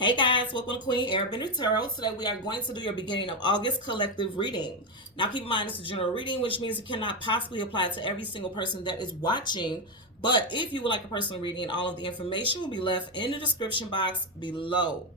Hey guys, welcome to Queen Airbender Tarot. Today we are going to do your beginning of August collective reading. Now keep in mind it's a general reading, which means it cannot possibly apply to every single person that is watching. But if you would like a personal reading, all of the information will be left in the description box below.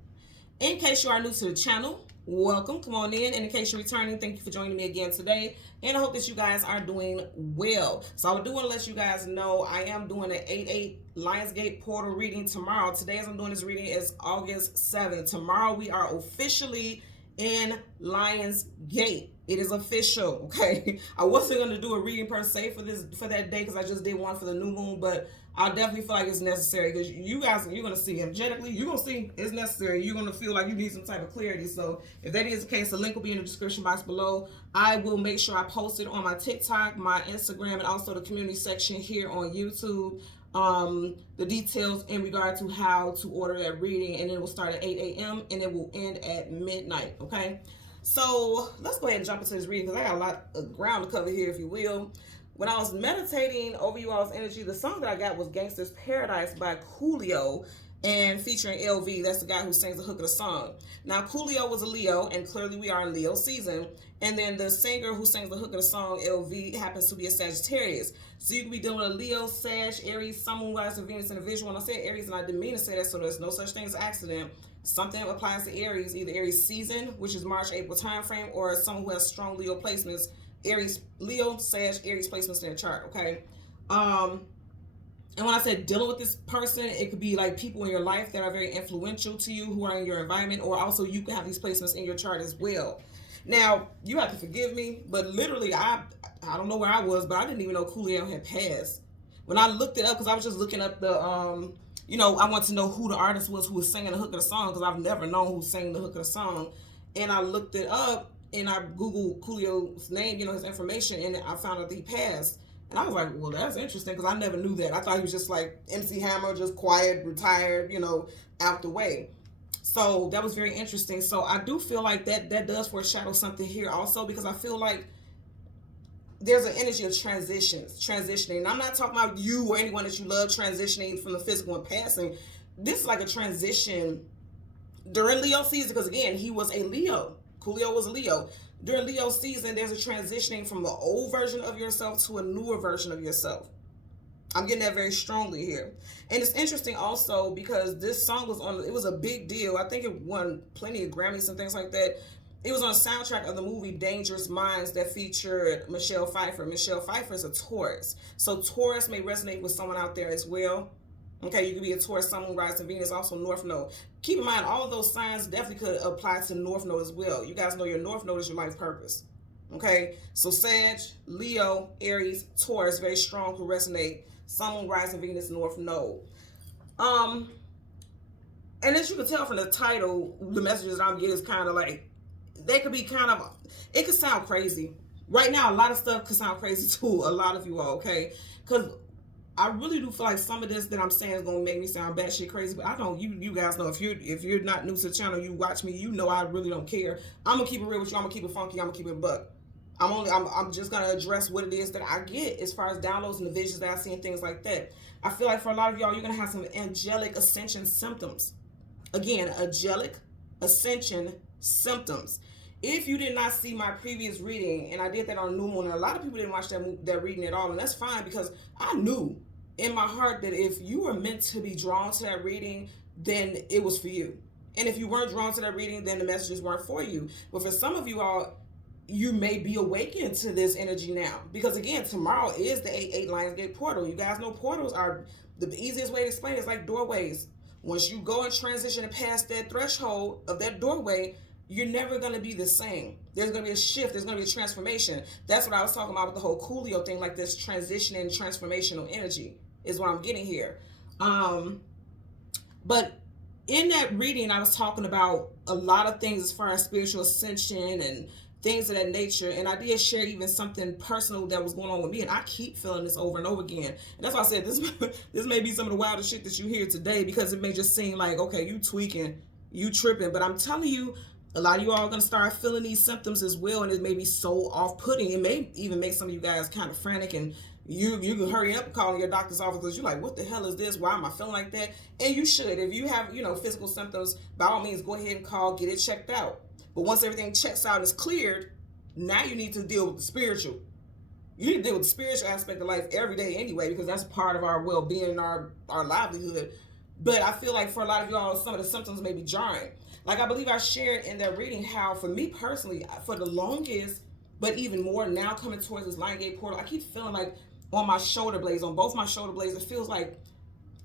In case you are new to the channel, welcome, come on in. And in case you're returning, thank you for joining me again today. And I hope that you guys are doing well. So I do want to let you guys know I am doing an 8/8 Lionsgate portal reading tomorrow. Today as I'm doing this reading is August 7th. Tomorrow we are officially in Lionsgate. It is official, okay? I wasn't going to do a reading per se for that day because I just did one for the new moon, but I definitely feel like it's necessary because you guys, you're going to see energetically, you're going to see it's necessary. You're going to feel like you need some type of clarity. So if that is the case, the link will be in the description box below. I will make sure I post it on my TikTok, my Instagram, and also the community section here on YouTube. The details in regard to how to order that reading, and it will start at 8 a.m. and it will end at midnight, okay? So let's go ahead and jump into this reading because I got a lot of ground to cover here, if you will. When I was meditating over you all's energy, the song that I got was Gangsta's Paradise by Coolio and featuring LV. That's the guy who sings the hook of the song. Now, Coolio was a Leo, and clearly we are in Leo season. And then the singer who sings the hook of the song, LV, happens to be a Sagittarius. So you can be dealing with a Leo, Sag, Aries, Sun, Moon, Rising, Venus, and a visual. When I said Aries, and I didn't mean to say that, so there's no such thing as accident. Something applies to Aries, either Aries season, which is March, April timeframe, or someone who has strong Leo placements, Aries, Leo, Sag, Aries placements in their chart, okay? And when I said dealing with this person, it could be like people in your life that are very influential to you, who are in your environment, or also you can have these placements in your chart as well. Now, you have to forgive me, but literally, I don't know where I was, but I didn't even know Coolio had passed. When I looked it up, because I was just looking up the, I want to know who the artist was who was singing the hook of the song, because I've never known who sang the hook of the song. And I looked it up, and I Googled Coolio's name, his information, and I found out that he passed. And I was like, well, that's interesting, because I never knew that. I thought he was just like MC Hammer, just quiet, retired, out the way. So that was very interesting. So I do feel like that does foreshadow something here also, because I feel like there's an energy of transitioning. And I'm not talking about you or anyone that you love transitioning from the physical and passing. This is like a transition during Leo season, because again, he was a Leo. Coolio was a Leo. During Leo season, there's a transitioning from the old version of yourself to a newer version of yourself. I'm getting that very strongly here. And it's interesting also because this song it was a big deal. I think it won plenty of Grammys and things like that. It was on a soundtrack of the movie Dangerous Minds that featured Michelle Pfeiffer. Michelle Pfeiffer is a Taurus. So Taurus may resonate with someone out there as well. Okay, you could be a Taurus, Sun, Moon, Rising, Venus, also North Node. Keep in mind, all of those signs definitely could apply to North Node as well. You guys know your North Node is your life purpose. Okay, so Sag, Leo, Aries, Taurus, very strong, could resonate. Sun, Moon, Rising, Venus, North Node. And as you can tell from the title, the messages that I'm getting is kind of like, they could be kind of, it could sound crazy. Right now, a lot of stuff could sound crazy to a lot of you all, okay? Because I really do feel like some of this that I'm saying is gonna make me sound batshit crazy, but I don't. You guys know, if you're not new to the channel, you watch me, you know I really don't care. I'm gonna keep it real with you. I'm gonna keep it funky. I'm gonna keep it buck. I'm just gonna address what it is that I get as far as downloads and the visions that I see and things like that. I feel like for a lot of y'all, you're gonna have some angelic ascension symptoms. Again, angelic ascension symptoms. If you did not see my previous reading, and I did that on new moon, and a lot of people didn't watch that reading at all, and that's fine, because I knew in my heart that if you were meant to be drawn to that reading, then it was for you. And if you weren't drawn to that reading, then the messages weren't for you. But for some of you all, you may be awakened to this energy now, because again, tomorrow is the 8/8 Lionsgate portal. You guys know portals are the easiest way to explain it. It's like doorways. Once you go and transition and pass that threshold of that doorway, you're never going to be the same. There's going to be a shift. There's going to be a transformation. That's what I was talking about with the whole Coolio thing, like this transition and transformational energy is what I'm getting here. But in that reading, I was talking about a lot of things as far as spiritual ascension and things of that nature. And I did share even something personal that was going on with me. And I keep feeling this over and over again. And that's why I said this may be some of the wildest shit that you hear today, because it may just seem like, okay, you tweaking, you tripping. But I'm telling you, a lot of you all are going to start feeling these symptoms as well, and it may be so off-putting. It may even make some of you guys kind of frantic and You can hurry up calling your doctor's office because you're like, what the hell is this? Why am I feeling like that? And you should. If you have, physical symptoms, by all means, go ahead and call, get it checked out. But once everything checks out and is cleared, now you need to deal with the spiritual. You need to deal with the spiritual aspect of life every day anyway, because that's part of our well-being and our livelihood. But I feel like for a lot of y'all, some of the symptoms may be jarring. Like I believe I shared in that reading how, for me personally, for the longest, but even more now coming towards this Lion Gate portal, I keep feeling like on my shoulder blades, on both my shoulder blades, it feels like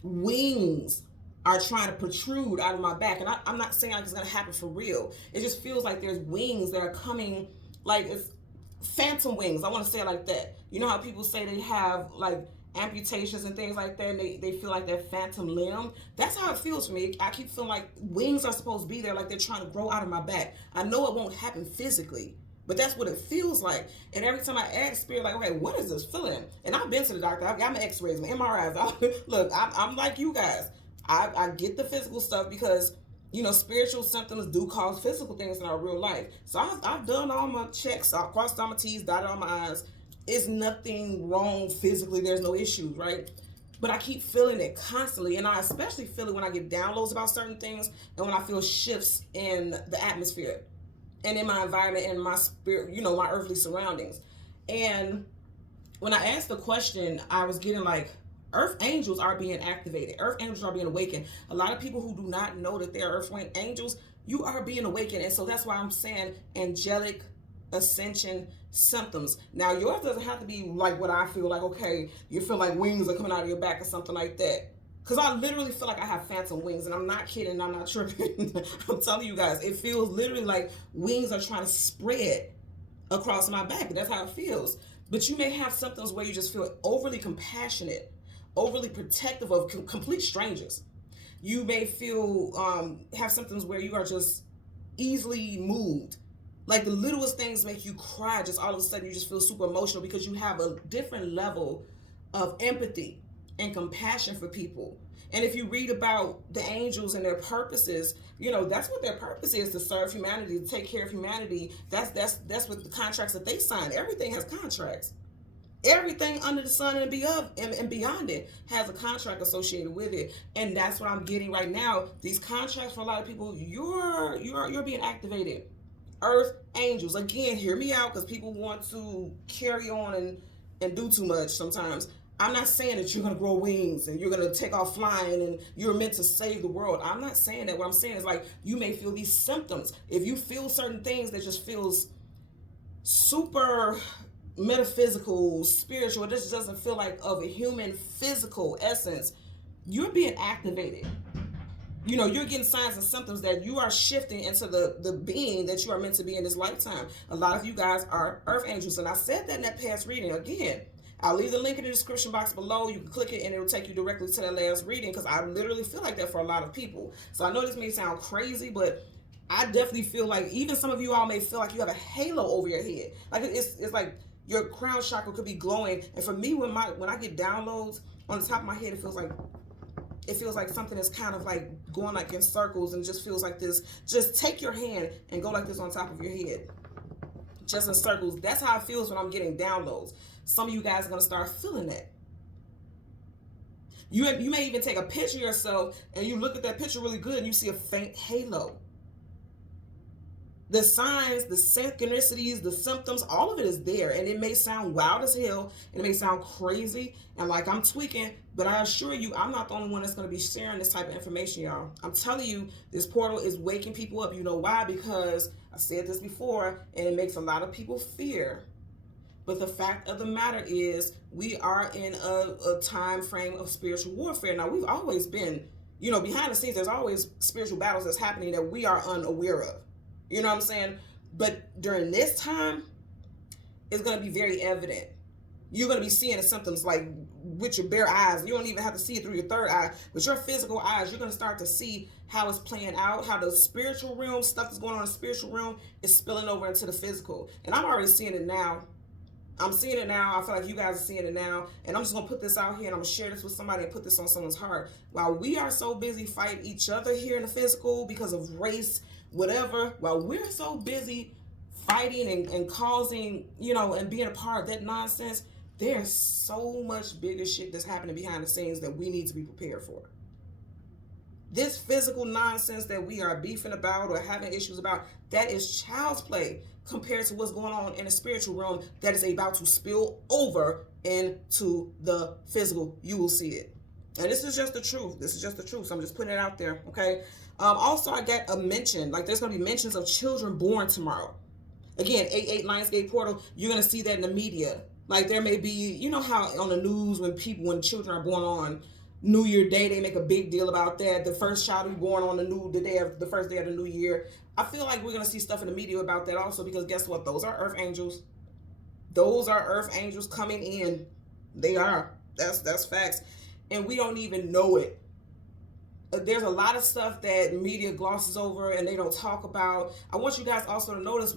wings are trying to protrude out of my back. And I'm not saying like it's going to happen for real. It just feels like there's wings that are coming, like it's phantom wings. I want to say it like that. You know how people say they have like amputations and things like that, and they feel like that phantom limb? That's how it feels for me. I keep feeling like wings are supposed to be there, like they're trying to grow out of my back. I know it won't happen physically, but that's what it feels like. And every time I ask Spirit, like, okay, what is this feeling? And I've been to the doctor. I've got my x-rays, my MRIs. Look, I'm like you guys. I get the physical stuff because, spiritual symptoms do cause physical things in our real life. So I've done all my checks. I've crossed all my T's, dotted all my I's. It's nothing wrong physically. There's no issues, right? But I keep feeling it constantly. And I especially feel it when I get downloads about certain things and when I feel shifts in the atmosphere and in my environment and my spirit, my earthly surroundings. And when I asked the question, I was getting like, earth angels are being activated. Earth angels are being awakened. A lot of people who do not know that they're earth angels, you are being awakened. And so that's why I'm saying angelic ascension symptoms. Now, yours doesn't have to be like what I feel like, okay, you feel like wings are coming out of your back or something like that. Because I literally feel like I have phantom wings, and I'm not kidding, I'm not tripping. I'm telling you guys, it feels literally like wings are trying to spread across my back. That's how it feels. But you may have symptoms where you just feel overly compassionate, overly protective of complete strangers. You may feel, have symptoms where you are just easily moved. Like the littlest things make you cry, just all of a sudden you just feel super emotional because you have a different level of empathy and compassion for people. And if you read about the angels and their purposes, that's what their purpose is, to serve humanity, to take care of humanity. That's what the contracts that they sign. Everything has contracts. Everything under the sun and beyond it has a contract associated with it. And that's what I'm getting right now. These contracts, for a lot of people, you're being activated. Earth angels, again, hear me out, because people want to carry on and do too much sometimes. I'm not saying that you're going to grow wings and you're going to take off flying and you're meant to save the world. I'm not saying that. What I'm saying is, like, you may feel these symptoms. If you feel certain things that just feels super metaphysical, spiritual, it just doesn't feel like of a human physical essence, you're being activated. You're getting signs and symptoms that you are shifting into the being that you are meant to be in this lifetime. A lot of you guys are earth angels. And I said that in that past reading. Again, I'll leave the link in the description box below. You can click it and it'll take you directly to that last reading, because I literally feel like that for a lot of people. So I know this may sound crazy, but I definitely feel like even some of you all may feel like you have a halo over your head. Like it's like your crown chakra could be glowing. And for me, when I get downloads on the top of my head, it feels like something is kind of like going like in circles, and just feels like this. Just take your hand and go like this on top of your head, just in circles. That's how it feels when I'm getting downloads. Some of you guys are going to start feeling that. You may even take a picture of yourself and you look at that picture really good and you see a faint halo. The signs, the synchronicities, the symptoms, all of it is there. And it may sound wild as hell, and it may sound crazy and like I'm tweaking, but I assure you, I'm not the only one that's going to be sharing this type of information, y'all. I'm telling you, this portal is waking people up. You know why? Because I said this before, and it makes a lot of people fear. But the fact of the matter is, we are in a time frame of spiritual warfare. Now, we've always been, behind the scenes, there's always spiritual battles that's happening that we are unaware of. You know what I'm saying? But during this time, it's going to be very evident. You're going to be seeing the symptoms like with your bare eyes. You don't even have to see it through your third eye. With your physical eyes, you're going to start to see how it's playing out, how the spiritual realm, stuff that's going on in the spiritual realm, is spilling over into the physical. And I'm already seeing it now. I'm seeing it now. I feel like you guys are seeing it now. And I'm just going to put this out here, and I'm going to share this with somebody and put this on someone's heart. While we are so busy fighting each other here in the physical because of race, whatever, while we're so busy fighting and causing, and being a part of that nonsense, There's so much bigger shit that's happening behind the scenes that we need to be prepared for. This physical nonsense that we are beefing about or having issues about, that is child's play compared to what's going on in the spiritual realm that is about to spill over into the physical. You will see it. And this is just the truth. This is just the truth. So I'm just putting it out there, okay? Also, I got a mention. Like, there's going to be mentions of children born tomorrow. Again, 88 Lionsgate Portal, you're going to see that in the media. Like, there may be, you know how on the news when children are born on New Year Day, they make a big deal about that. The first child to be born on the first day of the new year. I feel like we're going to see stuff in the media about that also, because guess what? Those are earth angels. Those are earth angels coming in. They are. That's facts. And we don't even know it. There's a lot of stuff that media glosses over and they don't talk about. I want you guys also to notice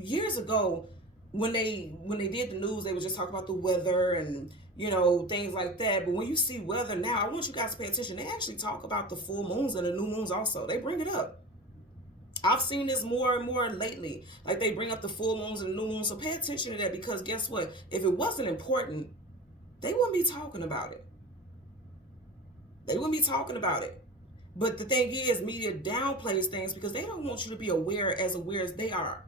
years ago, when they did the news, they would just talk about the weather and, you know, things like that. But when you see weather now, I want you guys to pay attention. They actually talk about the full moons and the new moons also. They bring it up. I've seen this more and more lately. Like, they bring up the full moons and the new moons. So pay attention to that, because guess what? If it wasn't important, they wouldn't be talking about it. They wouldn't be talking about it. But the thing is, media downplays things because they don't want you to be aware as they are.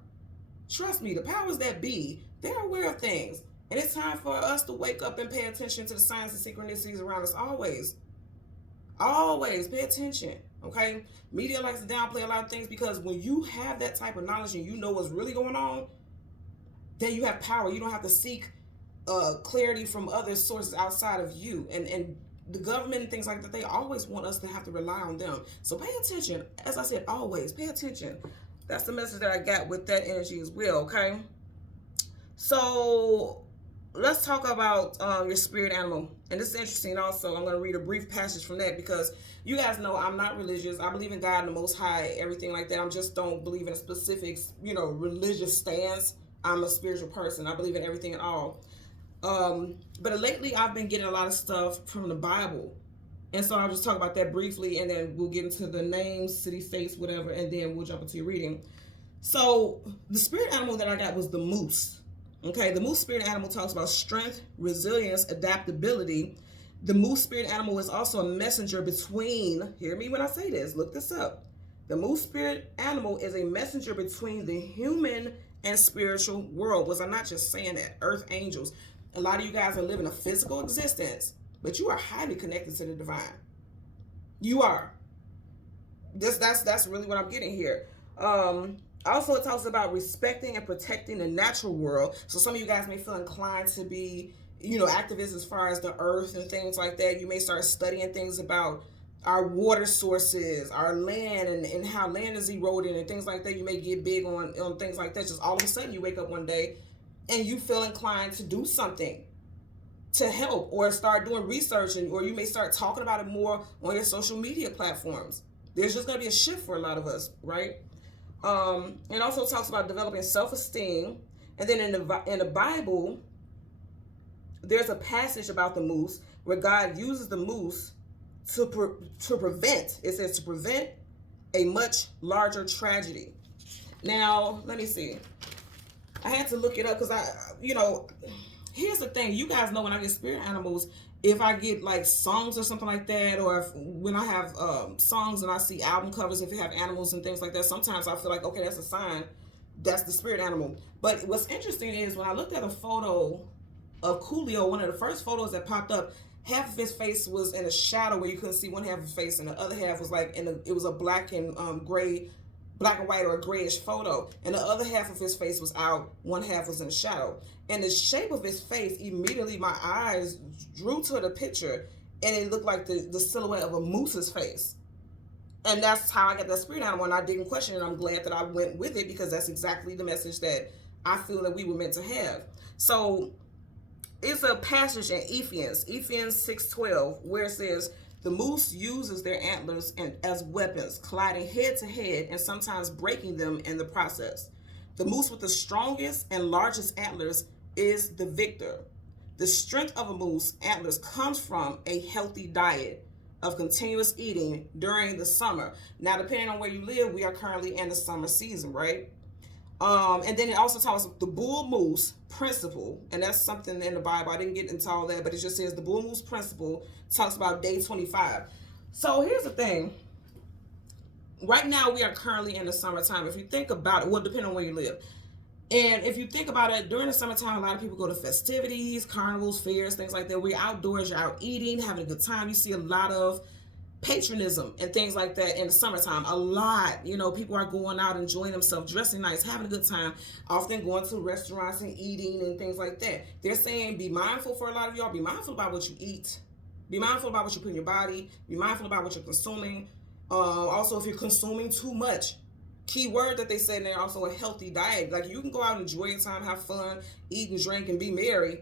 Trust me, the powers that be, they're aware of things. And it's time for us to wake up and pay attention to the signs and synchronicities around us always. Always pay attention, okay? Media likes to downplay a lot of things because when you have that type of knowledge and you know what's really going on, then you have power. You don't have to seek clarity from other sources outside of you. And the government and things like that, they always want us to have to rely on them. So pay attention. As I said, always pay attention. That's the message that I got with that energy as well, okay? So let's talk about your spirit animal. And this is interesting also. I'm going to read a brief passage from that because you guys know I'm not religious. I believe in God and the Most High, everything like that. I just don't believe in a specific, religious stance. I'm a spiritual person. I believe in everything and all. But lately I've been getting a lot of stuff from the Bible. And so I'll just talk about that briefly, and then we'll get into the names, city, states, whatever, and then we'll jump into your reading. So the spirit animal that I got was the moose. Okay, the moose spirit animal talks about strength, resilience, adaptability. The moose spirit animal is also a messenger between, hear me when I say this, look this up. The moose spirit animal is a messenger between the human and spiritual world. Was I not just saying that? Earth angels. A lot of you guys are living a physical existence, but you are highly connected to the divine. You are. That's really what I'm getting here. Also, it talks about respecting and protecting the natural world. So some of you guys may feel inclined to be, activists as far as the earth and things like that. You may start studying things about our water sources, our land, and how land is eroding and things like that. You may get big on things like that. Just all of a sudden you wake up one day and you feel inclined to do something to help or start doing research, or you may start talking about it more on your social media platforms. There's just going to be a shift for a lot of us, right? It also talks about developing self-esteem. And then in the Bible, there's a passage about the moose where God uses the moose to prevent, it says to prevent a much larger tragedy. Now, let me see. I had to look it up because here's the thing. You guys know when I get spirit animals, if I get like songs or something like that, or when I have songs and I see album covers, if you have animals and things like that, sometimes I feel like, okay, that's a sign. That's the spirit animal. But what's interesting is when I looked at a photo of Coolio, one of the first photos that popped up, half of his face was in a shadow where you couldn't see one half of his face, and the other half was like it was a black and white or a grayish photo, and the other half of his face was out, one half was in the shadow. And the shape of his face, immediately my eyes drew to the picture, and it looked like the silhouette of a moose's face. And that's how I got that spirit animal, and I didn't question it. I'm glad that I went with it because that's exactly the message that I feel that we were meant to have. So it's a passage in Ephesians 6:12, where it says, the moose uses their antlers as weapons, colliding head to head and sometimes breaking them in the process. The moose with the strongest and largest antlers is the victor. The strength of a moose antlers comes from a healthy diet of continuous eating during the summer. Now, depending on where you live, we are currently in the summer season, right? And then it also talks the bull moose principle, and that's something in the Bible. I didn't get into all that, but it just says the bull moose principle talks about day 25. So here's the thing. Right now, we are currently in the summertime. If you think about it, well, depending on where you live. And if you think about it, during the summertime, a lot of people go to festivities, carnivals, fairs, things like that. We're outdoors, you're out eating, having a good time. You see a lot of patronism and things like that in the summertime. A lot, people are going out, enjoying themselves, dressing nice, having a good time, often going to restaurants and eating and things like that. They're saying be mindful for a lot of y'all. Be mindful about what you eat. Be mindful about what you put in your body. Be mindful about what you're consuming. Also, if you're consuming too much, key word that they said in there, also a healthy diet. Like, you can go out and enjoy your time, have fun, eat and drink and be merry,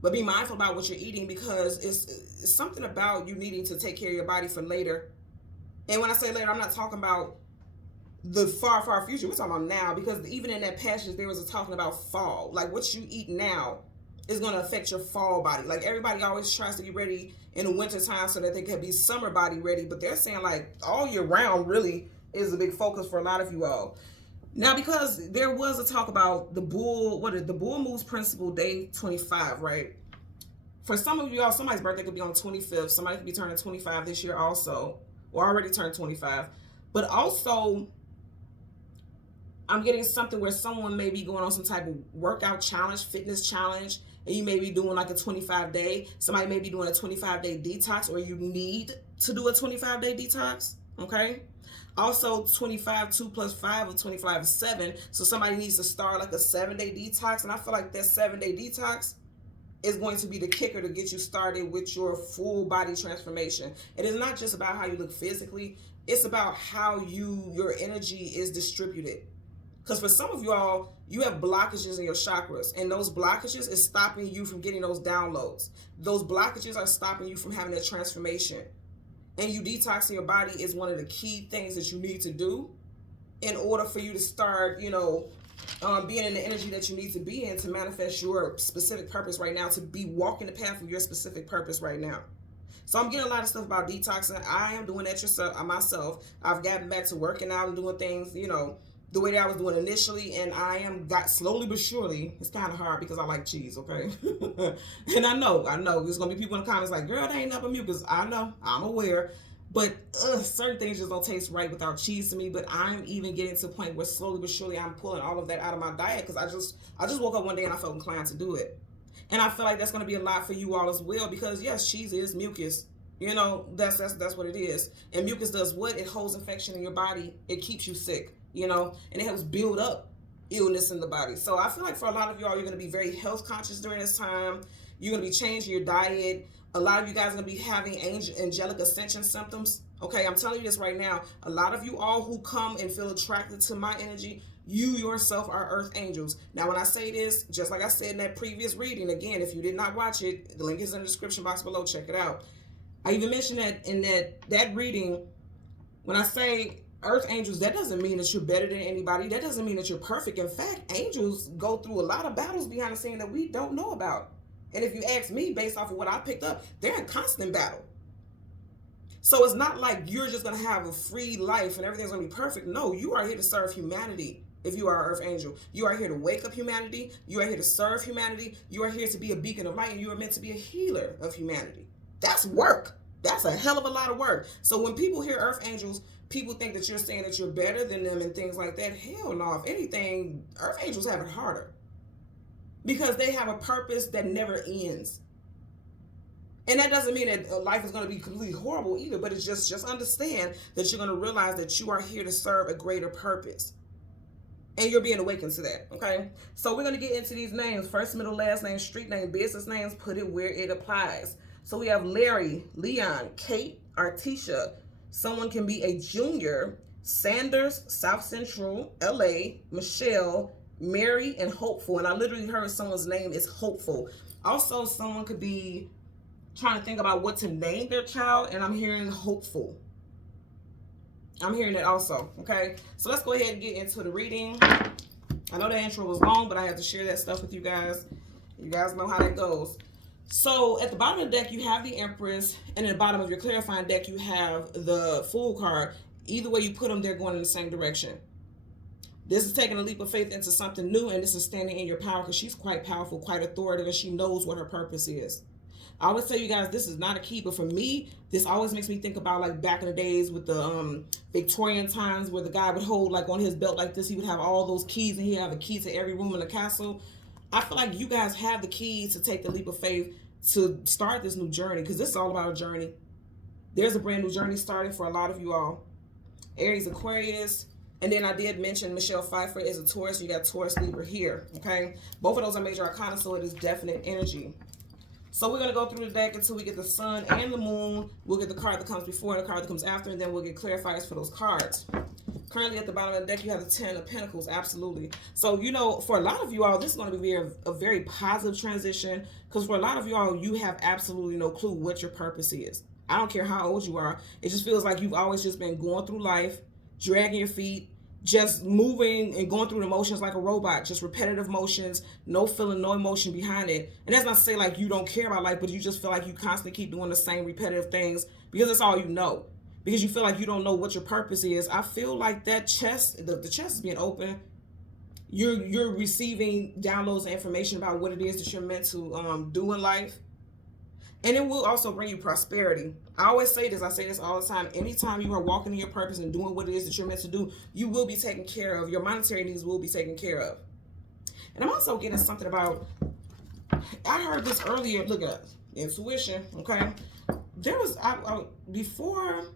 but be mindful about what you're eating, because it's something about you needing to take care of your body for later. And when I say later, I'm not talking about the far, far future. We're talking about now, because even in that passage, there was a talking about fall. Like, what you eat now is going to affect your fall body. Like, everybody always tries to get ready in the winter time so that they can be summer body ready, but they're saying like all year round really is a big focus for a lot of you all. Now, because there was a talk about the bull moose principle, day 25, right? For some of you all, somebody's birthday could be on 25th. Somebody could be turning 25 this year also, or already turned 25. But also, I'm getting something where someone may be going on some type of workout challenge, fitness challenge, and you may be doing like a 25-day. Somebody may be doing a 25-day detox, or you need to do a 25-day detox, okay? Also, 25, 2 plus 5, or 25 is 7. So somebody needs to start like a 7-day detox. And I feel like that 7-day detox is going to be the kicker to get you started with your full body transformation. It is not just about how you look physically. It's about how your energy is distributed. Because for some of you all, you have blockages in your chakras. And those blockages is stopping you from getting those downloads. Those blockages are stopping you from having that transformation. And you detoxing your body is one of the key things that you need to do in order for you to start, being in the energy that you need to be in to manifest your specific purpose right now, to be walking the path of your specific purpose right now. So I'm getting a lot of stuff about detoxing. I am doing that myself. I've gotten back to working out and doing things, the way that I was doing initially, and I got slowly but surely. It's kind of hard because I like cheese, okay? And I know there's gonna be people in the comments like, girl, that ain't nothing mucus. I know, I'm aware, but certain things just don't taste right without cheese to me. But I'm even getting to a point where slowly but surely I'm pulling all of that out of my diet, because I just woke up one day and I felt inclined to do it. And I feel like that's gonna be a lot for you all as well, because yes, cheese is mucus. That's what it is. And mucus does what? It holds infection in your body. It keeps you sick. And it helps build up illness in the body. So I feel like for a lot of y'all, you're going to be very health conscious during this time. You're going to be changing your diet. A lot of you guys are going to be having angelic ascension symptoms. Okay, I'm telling you this right now. A lot of you all who come and feel attracted to my energy, you yourself are earth angels. Now, when I say this, just like I said in that previous reading, again, if you did not watch it, the link is in the description box below. Check it out. I even mentioned that in that reading, when I say earth angels, that doesn't mean that you're better than anybody. That doesn't mean that you're perfect. In fact, angels go through a lot of battles behind the scene that we don't know about. And if you ask me, based off of what I picked up, they're in constant battle. So it's not like you're just going to have a free life and everything's going to be perfect. No, you are here to serve humanity. If you are an earth angel, you are here to wake up humanity. You are here to serve humanity. You are here to be a beacon of light, and you are meant to be a healer of humanity. That's work. That's a hell of a lot of work. So when people hear earth angels, people think that you're saying that you're better than them and things like that. Hell no. If anything, earth angels have it harder, because they have a purpose that never ends. And that doesn't mean that life is going to be completely horrible either, but it's just understand that you're going to realize that you are here to serve a greater purpose. And you're being awakened to that, okay? So we're going to get into these names. First, middle, last name, street name, business names. Put it where it applies. So we have Larry, Leon, Kate, Artisha. Someone can be a junior, Sanders, South Central, LA, Michelle, Mary, and Hopeful. And I literally heard someone's name is Hopeful. Also, someone could be trying to think about what to name their child, and I'm hearing Hopeful. I'm hearing that also, okay? So let's go ahead and get into the reading. I know the intro was long, but I have to share that stuff with you guys. You guys know how that goes. So at the bottom of the deck, you have the Empress, and at the bottom of your clarifying deck, you have the Fool card. Either way you put them, they're going in the same direction. This is taking a leap of faith into something new, and this is standing in your power because she's quite powerful, quite authoritative, and she knows what her purpose is. I always tell you guys, this is not a key, but for me, this always makes me think about like back in the days with the Victorian times where the guy would hold like on his belt like this, he would have all those keys and he'd have a key to every room in the castle. I feel like you guys have the keys to take the leap of faith to start this new journey, because this is all about a journey. There's a brand new journey starting for a lot of you all. Aries, Aquarius, and then I did mention Michelle Pfeiffer is a Taurus. You got Taurus, Libra here, okay? Both of those are major arcana, so it is definite energy. So we're going to go through the deck until we get the sun and the moon. We'll get the card that comes before and the card that comes after, and then we'll get clarifiers for those cards. Currently at the bottom of the deck, you have the 10 of Pentacles, absolutely. So, you know, for a lot of you all, this is going to be a very positive transition, because for a lot of you all, you have absolutely no clue what your purpose is. I don't care how old you are. It just feels like you've always just been going through life, dragging your feet, just moving and going through the motions like a robot, just repetitive motions, no feeling, no emotion behind it. And that's not to say like you don't care about life, but you just feel like you constantly keep doing the same repetitive things because that's all you know. Because you feel like you don't know what your purpose is. I feel like that chest, the chest is being open. You're receiving downloads of information about what it is that you're meant to do in life. And it will also bring you prosperity. I always say this, I say this all the time. Anytime you are walking in your purpose and doing what it is that you're meant to do, you will be taken care of. Your monetary needs will be taken care of. And I'm also getting something about, I heard this earlier, look at intuition, okay? There was, before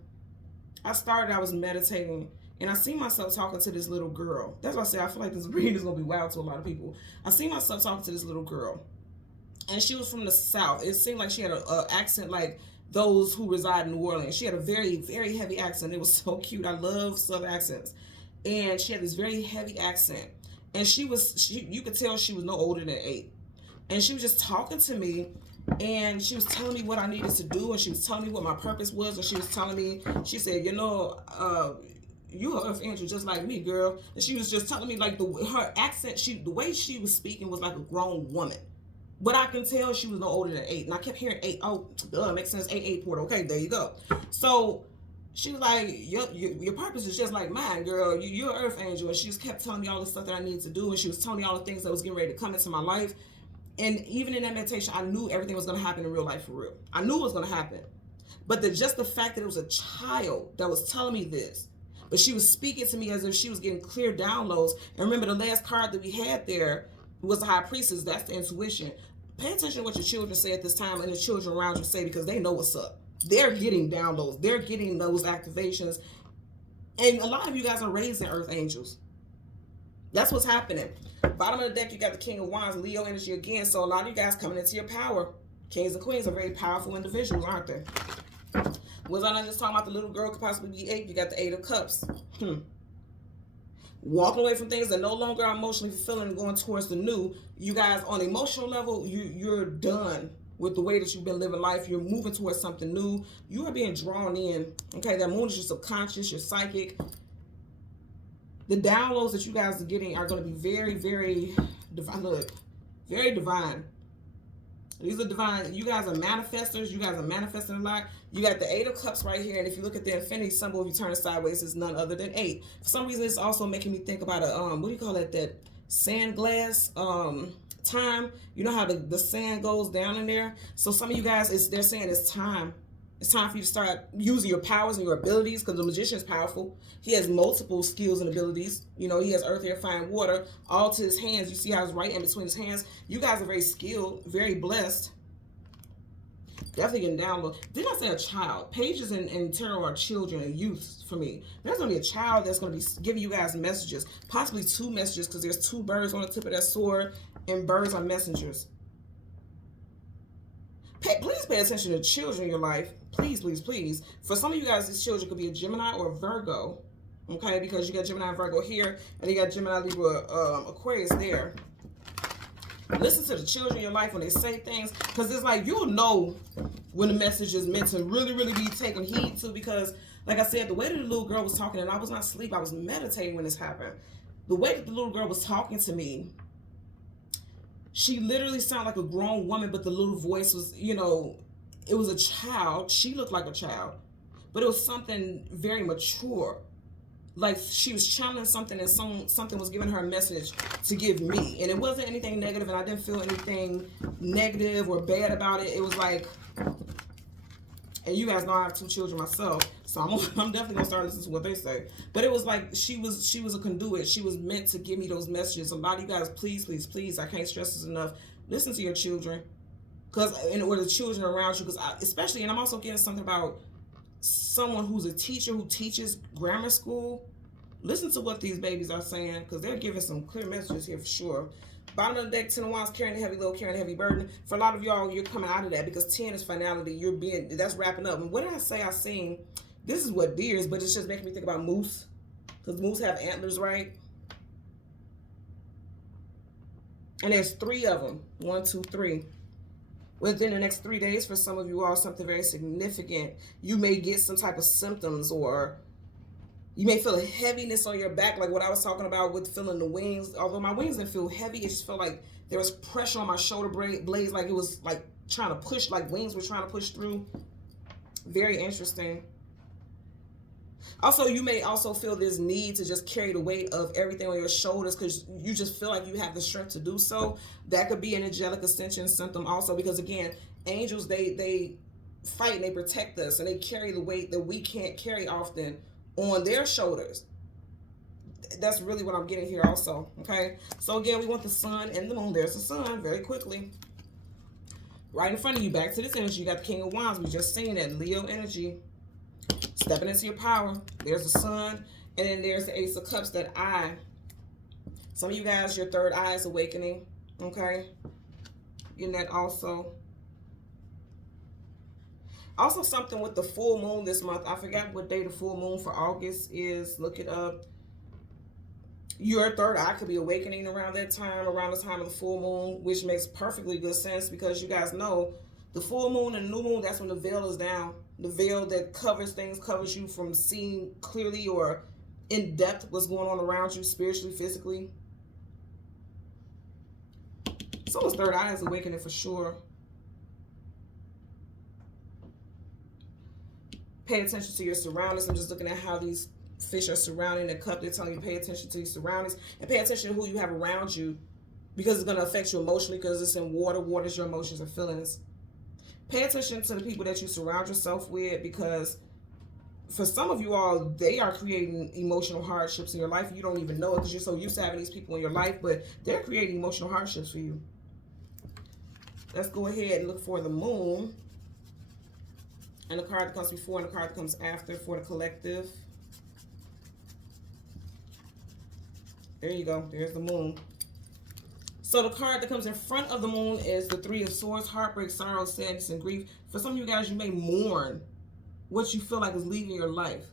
I started, I was meditating, and I see myself talking to this little girl. That's why I say I feel like this reading is going to be wild to a lot of people. I see myself talking to this little girl. And she was from the South. It seemed like she had an accent like those who reside in New Orleans. She had a very, very heavy accent. It was so cute. I love Southern accents. And she had this very heavy accent. And you could tell she was no older than 8. And she was just talking to me. And she was telling me what I needed to do. And she was telling me what my purpose was. And she was telling me, she said, you know, you are Earth Angel just like me, girl. And she was just telling me like her accent, the way she was speaking was like a grown woman. But I can tell she was no older than 8. And I kept hearing 8. Oh, duh, makes sense. 8 portal. Okay, there you go. So she was like, your purpose is just like mine, girl. You're an Earth Angel. And she just kept telling me all the stuff that I needed to do. And she was telling me all the things that was getting ready to come into my life. And even in that meditation, I knew everything was going to happen in real life for real. I knew it was going to happen. But just the fact that it was a child that was telling me this. But she was speaking to me as if she was getting clear downloads. And remember, the last card that we had there was the High Priestess. That's the intuition. Pay attention to what your children say at this time and the children around you say, because they know what's up. They're getting downloads. They're getting those activations. And a lot of you guys are raising Earth Angels. That's what's happening. Bottom of the deck, you got the King of Wands, Leo energy again. So a lot of you guys coming into your power. Kings and Queens are very powerful individuals, aren't they? Was I not just talking about the little girl could possibly be 8? You got the 8 of Cups. Walking away from things that no longer are emotionally fulfilling and going towards the new. You guys, on an emotional level, you're done with the way that you've been living life. You're moving towards something new. You are being drawn in. Okay, that moon is your subconscious, your psychic. The downloads that you guys are getting are going to be very, very divine. Look, very divine. These are divine. You guys are manifestors. You guys are manifesting a lot. You got the 8 of Cups right here. And if you look at the infinity symbol, if you turn it sideways, it's none other than 8. For some reason, it's also making me think about a, what do you call it? That sand glass time. You know how the sand goes down in there? So some of you guys, they're saying it's time. It's time for you to start using your powers and your abilities, because the magician is powerful. He has multiple skills and abilities. You know, he has earth, air, fire, and water, all to his hands. You see how it's right in between his hands. You guys are very skilled, very blessed. Definitely getting download. Didn't I say a child? Pages and tarot are children and youth for me. There's going to be a child that's going to be giving you guys messages. Possibly 2 messages, because there's 2 birds on the tip of that sword, and birds are messengers. Please pay attention to children in your life. Please, please, please. For some of you guys, these children could be a Gemini or a Virgo. Okay, because you got Gemini and Virgo here, and you got Gemini, Libra, Aquarius there. Listen to the children in your life when they say things, because it's like you'll know when the message is meant to really, really be taken heed to, because, like I said, the way that the little girl was talking, and I was not asleep, I was meditating when this happened. The way that the little girl was talking to me, she literally sounded like a grown woman, but the little voice was, you know, it was a child. She looked like a child, but it was something very mature. like she was channeling something, and something was giving her a message to give me, and it wasn't anything negative, and I didn't feel anything negative or bad about it. It was like, and you guys know I have 2 children myself, so I'm definitely gonna start listening to what they say. But it was like she was a conduit. She was meant to give me those messages. A lot of you guys, please, please, please, I can't stress this enough. Listen to your children, or the children around you, because especially, and I'm also getting something about someone who's a teacher who teaches grammar school. Listen to what these babies are saying, because they're giving some clear messages here for sure. Bottom of the deck, 10 of Wands, carrying a heavy load, carrying a heavy burden. For a lot of y'all, you're coming out of that, because 10 is finality. That's wrapping up. And what did I say I seen? This is what deers, but it's just making me think about moose, because moose have antlers, right? And there's 3 of them. 1, 2, 3. Within the next 3 days, for some of you all, something very significant. You may get some type of symptoms, or you may feel a heaviness on your back, like what I was talking about with feeling the wings. Although my wings didn't feel heavy, it just felt like there was pressure on my shoulder blades, like it was like trying to push, like wings were trying to push through. Very interesting. Also, you may also feel this need to just carry the weight of everything on your shoulders, because you just feel like you have the strength to do so. That could be an angelic ascension symptom also, because again, angels, they fight and they protect us, and they carry the weight that we can't carry often on their shoulders. That's really what I'm getting here also, okay? So again, we want the sun and the moon. There's the sun very quickly. Right in front of you, back to this energy, you got the King of Wands. We just seen that Leo energy. Stepping into your power. There's the sun, and then there's the Ace of Cups, that eye. Some of you guys, your third eye is awakening, okay? Getting that also. Also something with the full moon this month. I forgot what day the full moon for August is. Look it up. Your third eye could be awakening around that time, around the time of the full moon, which makes perfectly good sense, because you guys know the full moon and the new moon, that's when the veil is down. The veil that covers things, covers you from seeing clearly or in depth what's going on around you, spiritually, physically. Someone's third eye is awakening for sure. Pay attention to your surroundings. I'm just looking at how these fish are surrounding the cup. They're telling you to pay attention to your surroundings, and pay attention to who you have around you, because it's going to affect you emotionally, because it's in water. Water is your emotions and feelings. Pay attention to the people that you surround yourself with, because for some of you all, they are creating emotional hardships in your life. You don't even know it, because you're so used to having these people in your life, but they're creating emotional hardships for you. Let's go ahead and look for the moon. And the card that comes before and the card that comes after for the collective. There you go. There's the moon. So the card that comes in front of the moon is the 3 of Swords, heartbreak, sorrow, sadness, and grief. For some of you guys, you may mourn what you feel like is leaving your life.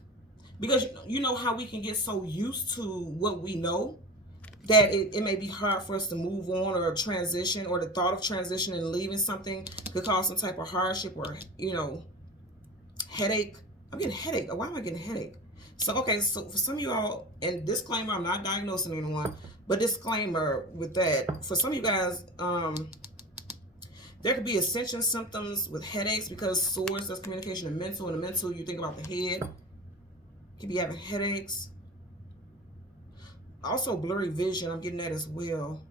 Because you know how we can get so used to what we know that it may be hard for us to move on or transition, or the thought of transition and leaving something could cause some type of hardship, or, you know, headache. I'm getting headache. Why am I getting headache? So, okay, so for some of you all, and disclaimer, I'm not diagnosing anyone, but disclaimer with that, for some of you guys, there could be ascension symptoms with headaches, because Swords, that's communication and mental. And the mental, you think about the head. You could be having headaches. Also blurry vision, I'm getting that as well.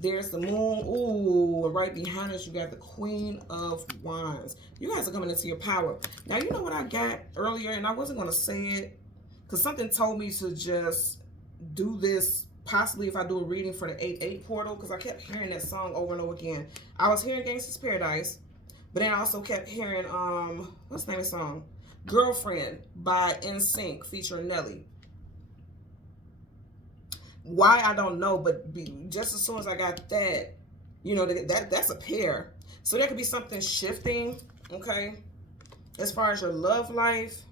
There's the moon. Ooh, right behind us, you got the Queen of Wands. You guys are coming into your power. Now, you know what I got earlier, and I wasn't going to say it, because something told me to just do this, possibly if I do a reading for the 8-8 portal, because I kept hearing that song over and over again. I was hearing Gangsta's Paradise, but then I also kept hearing, what's the name of the song? Girlfriend by NSYNC featuring Nelly. Why, I don't know, but just as soon as I got that, you know, that's a pair. So there could be something shifting, okay, as far as your love life.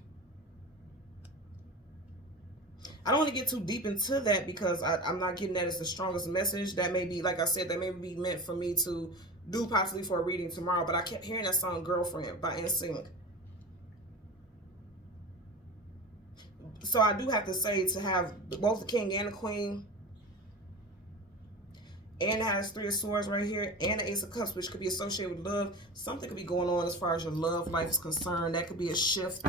I don't want to get too deep into that, because I'm not getting that as the strongest message. That may be, like I said, that may be meant for me to do possibly for a reading tomorrow. But I kept hearing that song Girlfriend by NSYNC. So I do have to say, to have both the King and the Queen, and it has 3 of Swords right here, and the Ace of Cups, which could be associated with love. Something could be going on as far as your love life is concerned. That could be a shift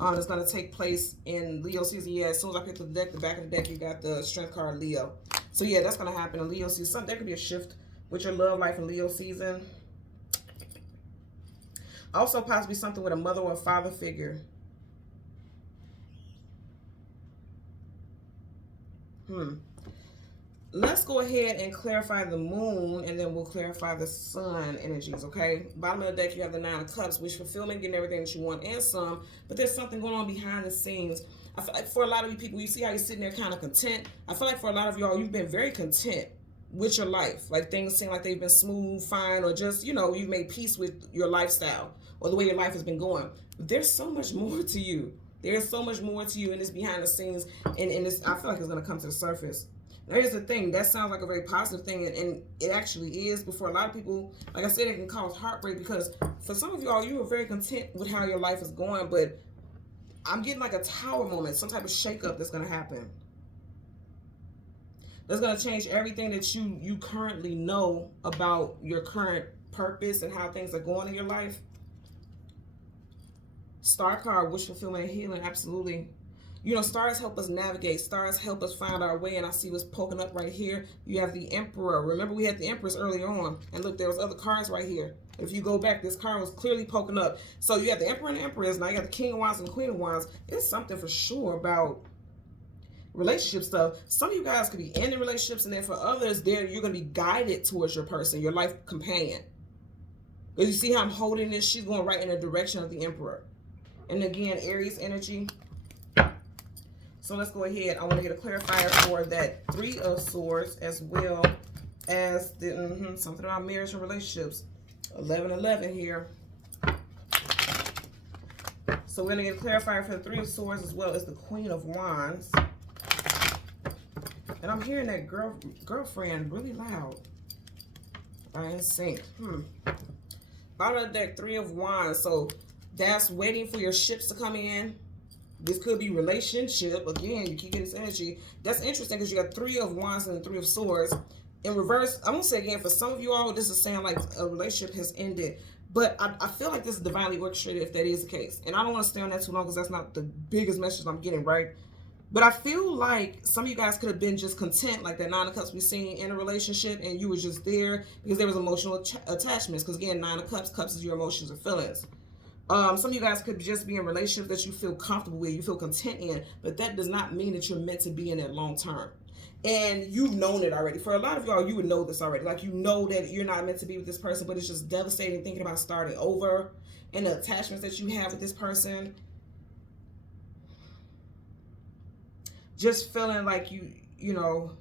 It's going to take place in Leo season. Yeah, as soon as I pick the deck, the back of the deck, you got the strength card Leo. So yeah, that's going to happen in Leo season. There could be a shift with your love life in Leo season. Also possibly something with a mother or a father figure. Let's go ahead and clarify the moon, and then we'll clarify the sun energies, okay? Bottom of the deck, you have the Nine of Cups, wish fulfillment, getting everything that you want and some, but there's something going on behind the scenes. I feel like for a lot of you people, you see how you're sitting there kind of content. I feel like for a lot of y'all, you've been very content with your life. Like things seem like they've been smooth, fine, or just, you know, you've made peace with your lifestyle or the way your life has been going. But there's so much more to you. There's so much more to you in this behind the scenes, and this, I feel like it's going to come to the surface. Now, here's the thing. That sounds like a very positive thing, and it actually is. But for a lot of people, like I said, it can cause heartbreak because for some of y'all, you are very content with how your life is going, but I'm getting like a tower moment, some type of shakeup that's going to happen. That's going to change everything that you currently know about your current purpose and how things are going in your life. Star card, wish fulfillment and healing, absolutely. You know, stars help us navigate. Stars help us find our way. And I see what's poking up right here. You have the Emperor. Remember, we had the Empress earlier on. And look, there was other cards right here. If you go back, this card was clearly poking up. So you have the Emperor and the Empress. Now you got the King of Wands and the Queen of Wands. It's something for sure about relationship stuff. Some of you guys could be ending relationships. And then for others, you're going to be guided towards your person, your life companion. But you see how I'm holding this? She's going right in the direction of the Emperor. And again, Aries energy. So let's go ahead. I want to get a clarifier for that Three of Swords as well as the something about marriage and relationships. 11-11 here. So we're going to get a clarifier for the Three of Swords as well as the Queen of Wands. And I'm hearing that girlfriend really loud. In sync. Bottom of the deck, Three of Wands. So that's waiting for your ships to come in. This could be relationship. Again, you keep getting this energy. That's interesting because you got Three of Wands and the Three of Swords. In reverse, I'm going to say again, for some of you all, this is saying like a relationship has ended. But I feel like this is divinely orchestrated if that is the case. And I don't want to stay on that too long because that's not the biggest message I'm getting, right? But I feel like some of you guys could have been just content, like that Nine of Cups we've seen in a relationship, and you were just there because there was emotional attachments. Because again, Nine of Cups, cups is your emotions or feelings. Some of you guys could just be in relationships that you feel comfortable with, you feel content in, but that does not mean that you're meant to be in it long term. And you've known it already. For a lot of y'all, you would know this already. Like, you know that you're not meant to be with this person, but it's just devastating thinking about starting over and the attachments that you have with this person. Just feeling like you know,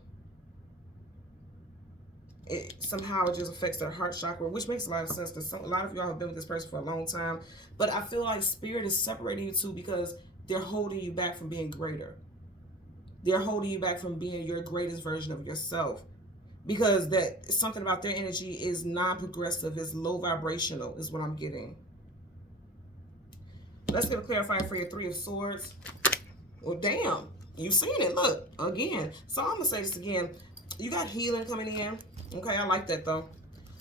it somehow just affects their heart chakra, which makes a lot of sense because a lot of y'all have been with this person for a long time. But I feel like Spirit is separating you two because they're holding you back from being greater. They're holding you back from being your greatest version of yourself. Because that something about their energy is non-progressive, is low vibrational, is what I'm getting. Let's get a clarifier for your Three of Swords. Well, damn. You've seen it. Look, again. So I'm going to say this again. You got healing coming in. Okay, I like that though.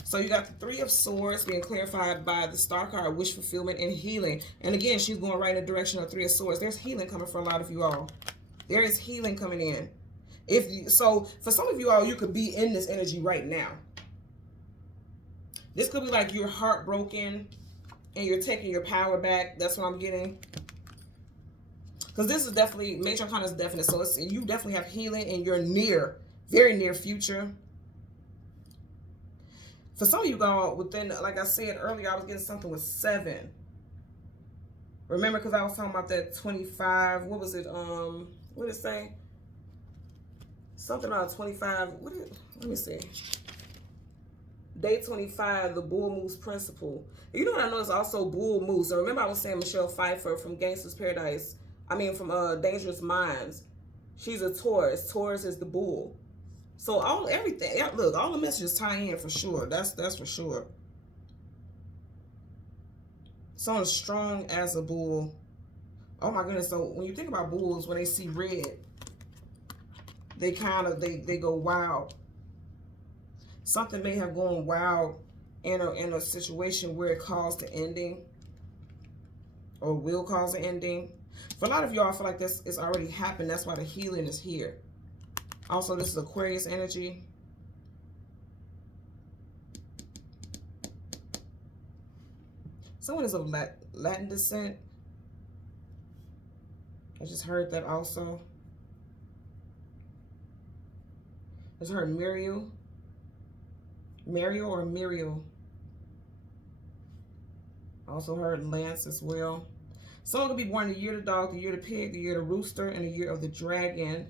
So you got the Three of Swords being clarified by the Star card, wish fulfillment and healing. And again, she's going right in the direction of Three of Swords. There's healing coming for a lot of you all. There is healing coming in. So for some of you all, you could be in this energy right now. This could be like you're heartbroken and you're taking your power back. That's what I'm getting. Because this is definitely, Major Arcana is definite. So you definitely have healing in your very near future. For some of you all, within, like I said earlier, I was getting something with 7. Remember, because I was talking about that 25, what was it? What did it say? Something about 25. Let me see. Day 25, the bull moose principle. You know what I know is also bull moose. So remember I was saying Michelle Pfeiffer from Gangsta's Paradise. I mean from Dangerous Minds. She's a Taurus. Taurus is the bull. So everything. Look, all the messages tie in for sure. That's for sure. Someone strong as a bull. Oh my goodness. So when you think about bulls, when they see red, they go wild. Something may have gone wild in a situation where it caused the ending or will cause an ending. For a lot of y'all, I feel like this is already happened. That's why the healing is here. Also, this is Aquarius energy. Someone is of Latin descent. I just heard that also. I just heard Muriel. Mariel or Muriel. Also heard Lance as well. Someone could be born in the year of the dog, the year of the pig, the year of the rooster, and the year of the dragon.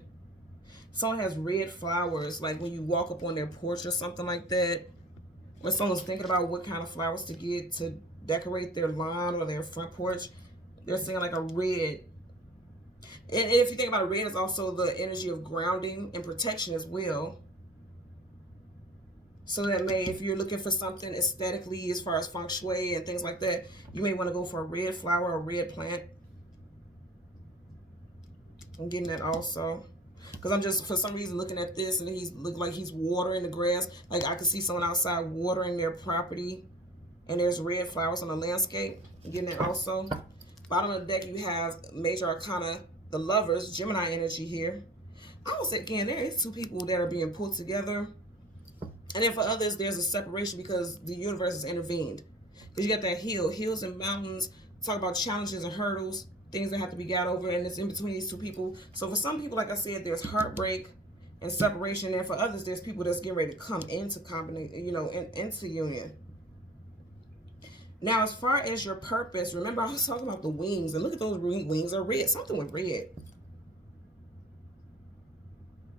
Someone has red flowers, like when you walk up on their porch or something like that. When someone's thinking about what kind of flowers to get to decorate their lawn or their front porch, they're saying like a red. And if you think about it, red is also the energy of grounding and protection as well. So that may, if you're looking for something aesthetically as far as feng shui and things like that, you may want to go for a red flower or a red plant. I'm getting that also. Because I'm just, for some reason, looking at this and he's look like he's watering the grass. Like I can see someone outside watering their property. And there's red flowers on the landscape. I'm getting that also. Bottom of the deck, you have Major Arcana, the Lovers, Gemini energy here. I would say, again, there is two people that are being pulled together. And then for others, there's a separation because the universe has intervened. Because you got that hill. Hills and mountains. Talk about challenges and hurdles. Things that have to be got over. And it's in between these two people. So for some people, like I said, there's heartbreak and separation. And for others, there's people that's getting ready to come into combination, you know, into union. Now, as far as your purpose, remember I was talking about the wings. And look at those wings are red. Something with red.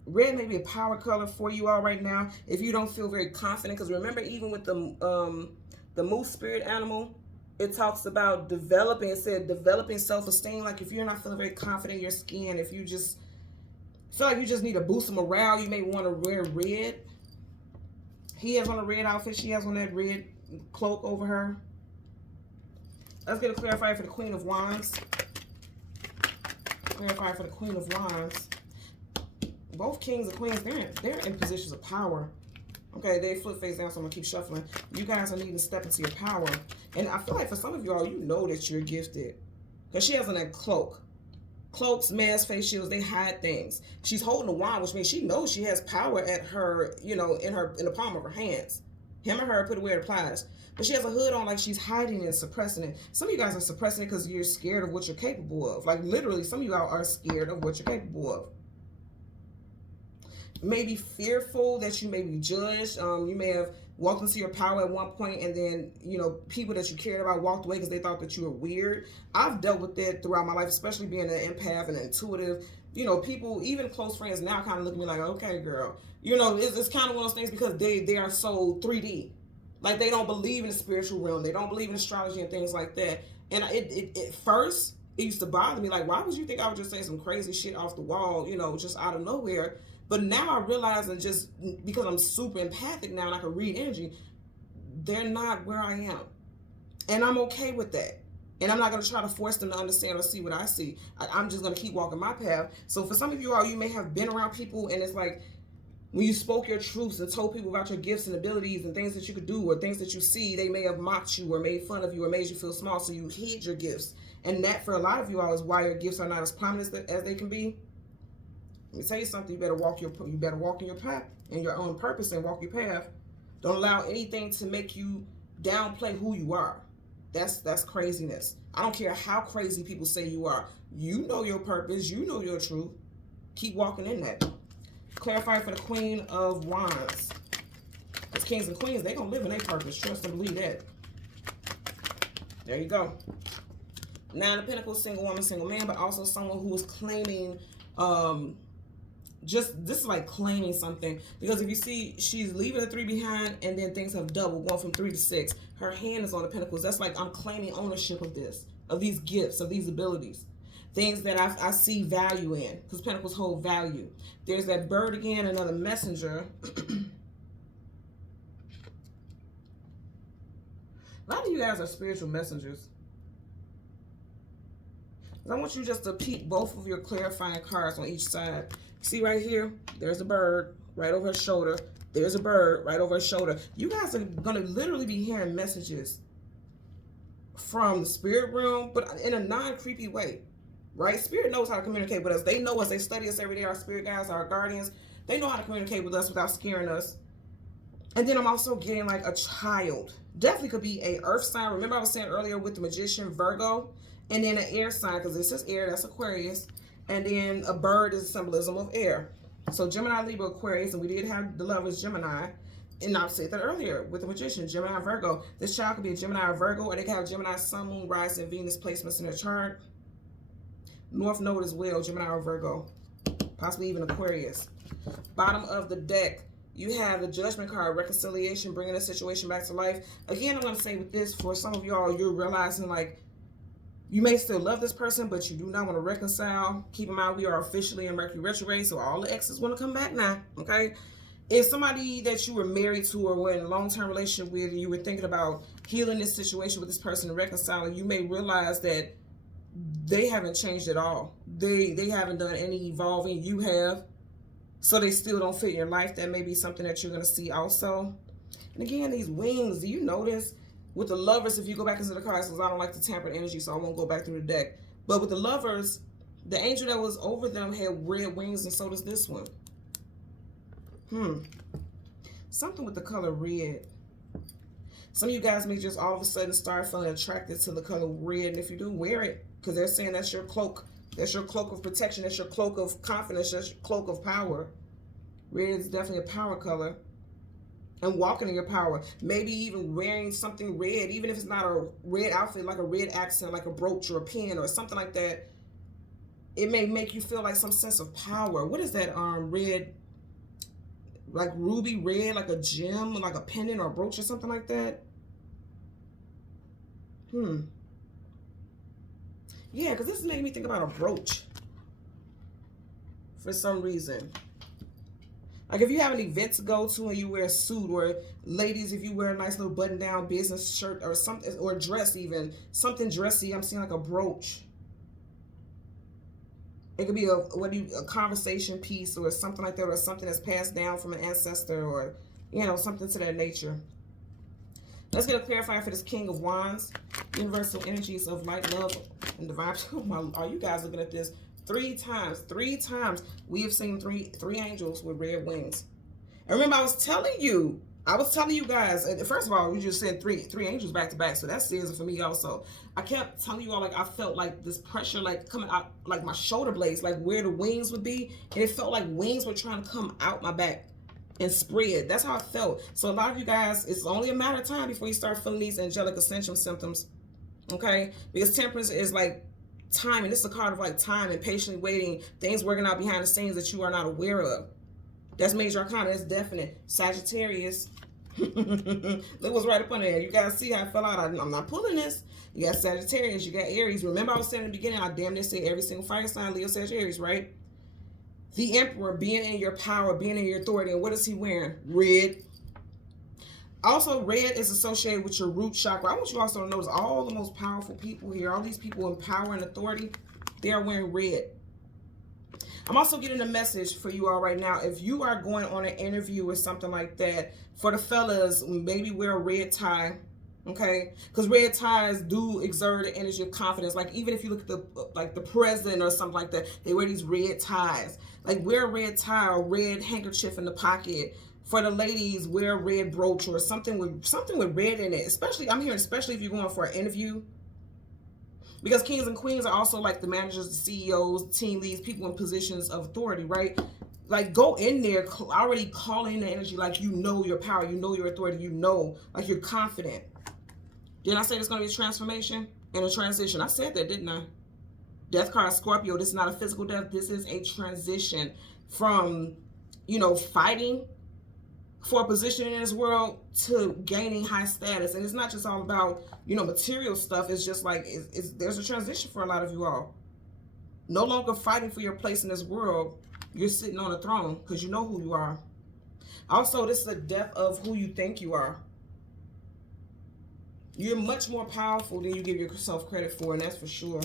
Red may be a power color for you all right now if you don't feel very confident. Because remember, even with the moose spirit animal, it talks about developing. It said developing self-esteem. Like if you're not feeling very confident in your skin, if you just feel like you just need a boost of morale, you may want to wear red. He has on a red outfit. She has on that red cloak over her. Let's get a clarifier for the Queen of Wands. Clarifier for the Queen of Wands. Both kings and queens, they're in positions of power. Okay, they flip face down, so I'm going to keep shuffling. You guys are needing to step into your power. And I feel like for some of y'all, you know that you're gifted. Because she has on that cloak. Cloaks, masks, face shields, they hide things. She's holding a wand, which means she knows she has power at her, you know, in the palm of her hands. Him or her, put it where it applies. But she has a hood on like she's hiding and suppressing it. Some of you guys are suppressing it because you're scared of what you're capable of. Like literally, some of you are scared of what you're capable of. Maybe fearful that you may be judged. You may have walked into your power at one point and then, you know, people that you cared about walked away because they thought that you were weird. I've dealt with that throughout my life, especially being an empath and intuitive. You know, people, even close friends now kind of look at me like, okay, girl. You know, it's kind of one of those things because they are so 3D. Like they don't believe in the spiritual realm. They don't believe in astrology and things like that. And at first, it used to bother me. Like, why would you think I would just say some crazy shit off the wall, you know, just out of nowhere? But now I realize, and just because I'm super empathic now and I can read energy, they're not where I am. And I'm okay with that. And I'm not going to try to force them to understand or see what I see. I'm just going to keep walking my path. So for some of you all, you may have been around people and it's like when you spoke your truths and told people about your gifts and abilities and things that you could do or things that you see, they may have mocked you or made fun of you or made you feel small. So you hid your gifts. And that for a lot of you all is why your gifts are not as prominent as they can be. Let me tell you something. You better walk in your path, in your own purpose, and walk your path. Don't allow anything to make you downplay who you are. That's craziness. I don't care how crazy people say you are. You know your purpose. You know your truth. Keep walking in that. Clarify for the Queen of Wands. Because kings and queens, they gonna live in their purpose. Trust and believe that. There you go. Nine of Pentacles, single woman, single man, but also someone who is claiming. This is like claiming something, because if you see, she's leaving the 3 behind and then things have doubled, going from 3 to 6. Her hand is on the pentacles. That's like, I'm claiming ownership of this, of these gifts, of these abilities, things that I see value in, because pentacles hold value. There's that bird again, another messenger. A lot of you guys are spiritual messengers. I want you just to peek both of your clarifying cards on each side. See right here, there's a bird right over her shoulder. There's a bird right over her shoulder. You guys are going to literally be hearing messages from the spirit realm, but in a non-creepy way. right? Spirit knows how to communicate with us. They know us. They study us every day. Our spirit guides, our guardians, they know how to communicate with us without scaring us. And then I'm also getting like a child. Definitely could be a earth sign. Remember I was saying earlier with the magician, Virgo, and then an air sign, because this is air, that's Aquarius. And then a bird is a symbolism of air. So Gemini, Libra, Aquarius, and we did have the lovers, Gemini. And I said that earlier with the magician, Gemini, Virgo. This child could be a Gemini or Virgo, or they could have Gemini, Sun, Moon, Rising, Venus placements in their chart. North Node as well, Gemini or Virgo. Possibly even Aquarius. Bottom of the deck, you have the Judgment card, reconciliation, bringing a situation back to life. Again, I'm going to say with this, for some of y'all, you're realizing like, you may still love this person, but you do not want to reconcile. Keep in mind, we are officially in Mercury retrograde, so all the exes want to come back now, okay? If somebody that you were married to or were in a long-term relationship with, and you were thinking about healing this situation with this person and reconciling, you may realize that they haven't changed at all. They haven't done any evolving. You have. So they still don't fit your life. That may be something that you're going to see also. And again, these wings, do you notice? With the lovers, if you go back into the cards, because I don't like to tamper energy, so I won't go back through the deck. But with the lovers, the angel that was over them had red wings, and so does this one. Something with the color red. Some of you guys may just all of a sudden start feeling attracted to the color red. And if you do, wear it, because they're saying that's your cloak. That's your cloak of protection. That's your cloak of confidence. That's your cloak of power. Red is definitely a power color. And walking in your power. Maybe even wearing something red, even if it's not a red outfit, like a red accent, like a brooch or a pin or something like that. It may make you feel like some sense of power. What is that red, like ruby red, like a gem, like a pendant or a brooch or something like that? Yeah, because this is making me think about a brooch for some reason. Like if you have an event to go to and you wear a suit, or ladies, if you wear a nice little button-down business shirt or something, or dress even, something dressy, I'm seeing like a brooch. It could be a conversation piece or something like that, or something that's passed down from an ancestor, or, you know, something to that nature. Let's get a clarifier for this King of Wands. Universal energies of light, love, and divine. Are you guys looking at this? 3 times. 3 times we have seen three angels with red wings. And remember, I was telling you guys, first of all, we just said three angels back to back, so that says it for me also. I kept telling you all, like, I felt like this pressure, like, coming out, like my shoulder blades, like where the wings would be, and it felt like wings were trying to come out my back and spread. That's how I felt. So a lot of you guys, it's only a matter of time before you start feeling these angelic ascension symptoms, okay? Because temperance is like time, and this is a card of like time and patiently waiting, things working out behind the scenes that you are not aware of. That's major arcana. That's definite. Sagittarius. Look what's right up under there. You guys see how I fell out. I'm not pulling this. You got Sagittarius. You got Aries. Remember I was saying in the beginning, I damn near say every single fire sign, Leo, Sagittarius, right? The Emperor, being in your power, being in your authority. And what is he wearing? Red. Also, red is associated with your root chakra. I want you also to notice all the most powerful people here, all these people in power and authority, they are wearing red. I'm also getting a message for you all right now. If you are going on an interview or something like that, for the fellas, maybe wear a red tie, okay? Because red ties do exert an energy of confidence. Like even if you look at the president or something like that, they wear these red ties. Like wear a red tie or red handkerchief in the pocket. For the ladies, wear a red brooch or something with red in it. Especially, I'm hearing, especially if you're going for an interview. Because kings and queens are also like the managers, the CEOs, team leads, people in positions of authority, right? Like go in there already calling the energy like you know your power, you know your authority, you know, like you're confident. Didn't I say there's going to be a transformation and a transition? I said that, didn't I? Death card, Scorpio. This is not a physical death. This is a transition from, you know, fighting for a position in this world to gaining high status. And it's not just all about, you know, material stuff. It's just like, there's a transition for a lot of you all. No longer fighting for your place in this world. You're sitting on a throne because you know who you are. Also, this is a death of who you think you are. You're much more powerful than you give yourself credit for, and that's for sure.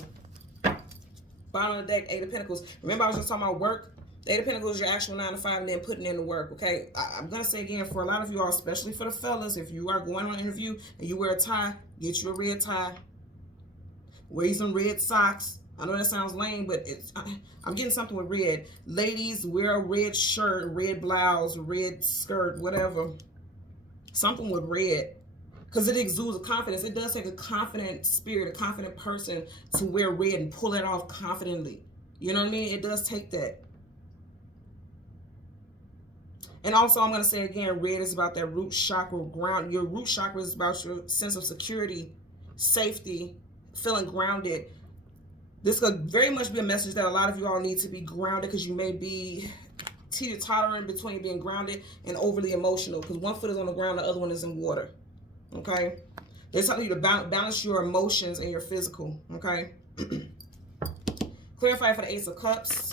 Bottom of the deck, 8 of Pentacles. Remember, I was just talking about work. 8 of Pentacles is your actual 9 to 5 and then putting in the work, okay? I'm going to say again, for a lot of you all, especially for the fellas, if you are going on an interview and you wear a tie, get you a red tie. Wear you some red socks. I know that sounds lame, but I'm getting something with red. Ladies, wear a red shirt, red blouse, red skirt, whatever. Something with red. Because it exudes a confidence. It does take a confident spirit, a confident person to wear red and pull it off confidently. You know what I mean? It does take that. And also, I'm going to say again, red is about that root chakra, ground. Your root chakra is about your sense of security, safety, feeling grounded. This could very much be a message that a lot of you all need to be grounded, because you may be teeter-tottering between being grounded and overly emotional, because one foot is on the ground, the other one is in water. Okay? They're telling you to balance your emotions and your physical. Okay? Clarify for the Ace of Cups.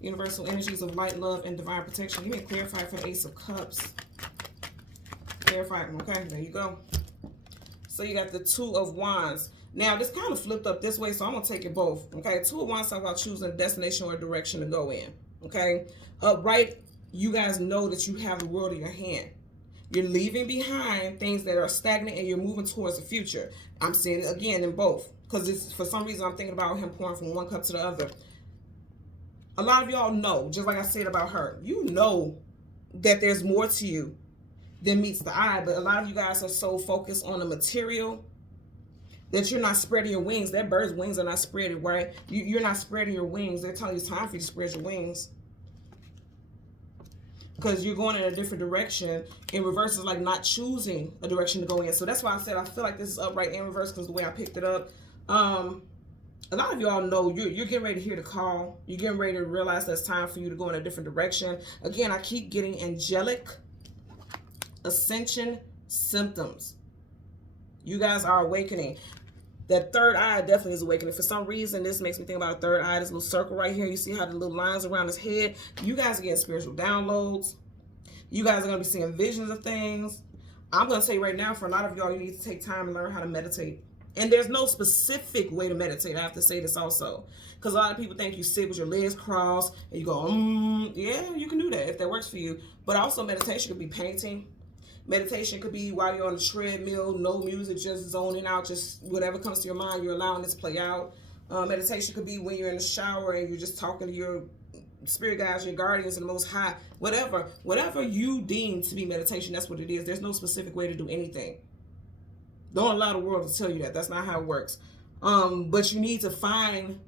Universal energies of light, love, and divine protection. Give me a clarify for the Ace of Cups. Clarify. Okay, there you go. So you got the Two of Wands. Now, this kind of flipped up this way, so I'm going to take it both. Okay, Two of Wands talks about choosing a destination or a direction to go in. Okay? Upright, you guys know that you have the world in your hand. You're leaving behind things that are stagnant and you're moving towards the future. I'm seeing it again in both, because it's, for some reason I'm thinking about him pouring from one cup to the other. A lot of y'all know, just like I said about her, you know that there's more to you than meets the eye, but a lot of you guys are so focused on the material that you're not spreading your wings. That bird's wings are not spreading, right? You're not spreading your wings. They're telling you it's time for you to spread your wings, because you're going in a different direction. In reverse is like not choosing a direction to go in. So that's why I said I feel like this is upright in reverse, because the way I picked it up. A lot of y'all know you're getting ready to hear the call. You're getting ready to realize that it's time for you to go in a different direction. Again, I keep getting angelic, ascension symptoms. You guys are awakening. That third eye definitely is awakening. For some reason, this makes me think about a third eye. This little circle right here. You see how the little lines around his head? You guys are getting spiritual downloads. You guys are going to be seeing visions of things. I'm going to say right now, for a lot of y'all, you need to take time and learn how to meditate. And there's no specific way to meditate. I have to say this also, because a lot of people think you sit with your legs crossed and you go, yeah, you can do that if that works for you. But also meditation could be painting. Meditation could be while you're on the treadmill, no music, just zoning out, just whatever comes to your mind, you're allowing it to play out. Meditation could be when you're in the shower and you're just talking to your spirit guides, your guardians, and the Most High. Whatever you deem to be meditation, that's what it is. There's no specific way to do anything. Don't allow the world to tell you that. That's not how it works. But you need to find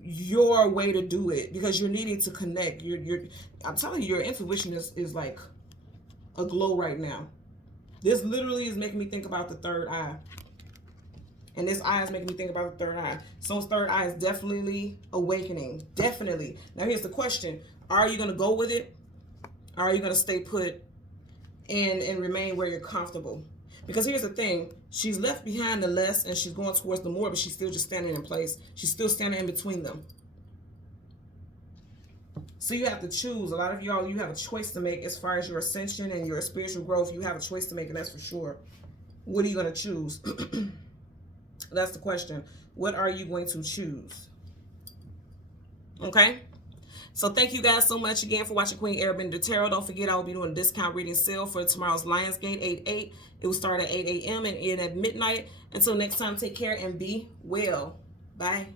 your way to do it, because you're needing to connect. I'm telling you, your intuition is like a glow right now. This literally is making me think about the third eye. And this eye is making me think about the third eye. Someone's third eye is definitely awakening. Definitely. Now here's the question. Are you going to go with it? Or are you going to stay put and remain where you're comfortable? Because here's the thing, she's left behind the less and she's going towards the more, but she's still just standing in place. She's still standing in between them. So you have to choose. A lot of y'all, you have a choice to make as far as your ascension and your spiritual growth. You have a choice to make, and that's for sure. What are you going to choose? That's the question. What are you going to choose? Okay? So thank you guys so much again for watching Queen Airbender Tarot. Don't forget, I will be doing a discount reading sale for tomorrow's Lionsgate 8/8. It will start at 8 a.m. and end at midnight. Until next time, take care and be well. Bye.